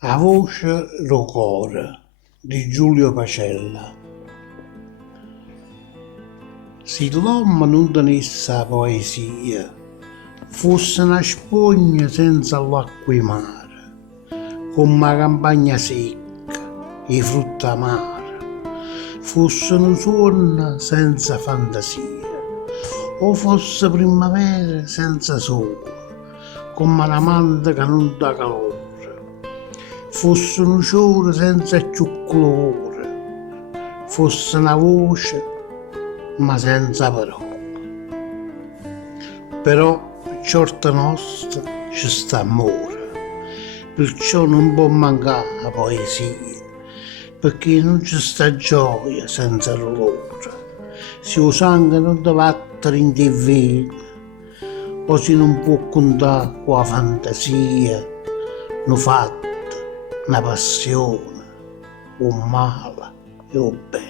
A voce do core di Giulio Pacella. Se l'uomo non tenesse poesia, fosse una spugna senza l'acqua e mare, come la campagna secca e i frutti amari, fosse un suono senza fantasia, o fosse primavera senza sole, come una manta che non dà calore, fosse un cielo senza più colore, fosse una voce ma senza parole. Però ciorta nostra ci sta amore, perciò non può mancare la poesia, perché non ci sta gioia senza dolore, se il sangue non deve battere in te vene, o se non può contare con la fantasia, no fatto, una passione, un male e un bene.